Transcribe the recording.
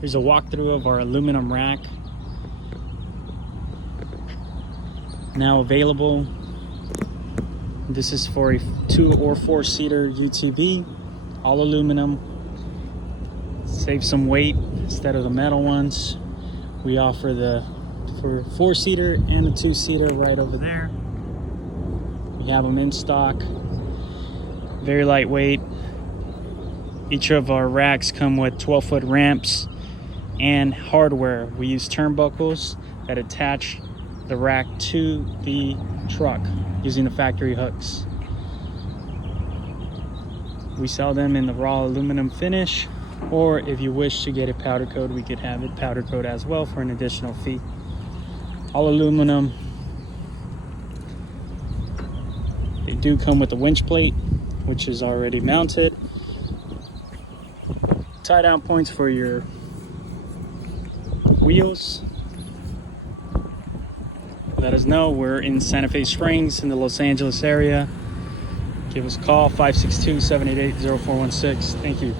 Here's a walkthrough of our aluminum rack. Now available. This is for a 2 or 4 seater UTV, all aluminum. Save some weight instead of the metal ones. We offer the for 4 seater and a 2 seater right over there. We have them in stock. Very lightweight. Each of our racks come with 12-foot ramps and hardware. We use turnbuckles that attach the rack to the truck using the factory hooks. We sell them in the raw aluminum finish, or if you wish to get it powder coat, we could have it powder coat as well for an additional fee. All aluminum. They do come with a winch plate, which is already mounted. Tie down points for your wheels. Let us know. We're in Santa Fe Springs in the Los Angeles area. Give us a call, 562-788-0416. Thank you.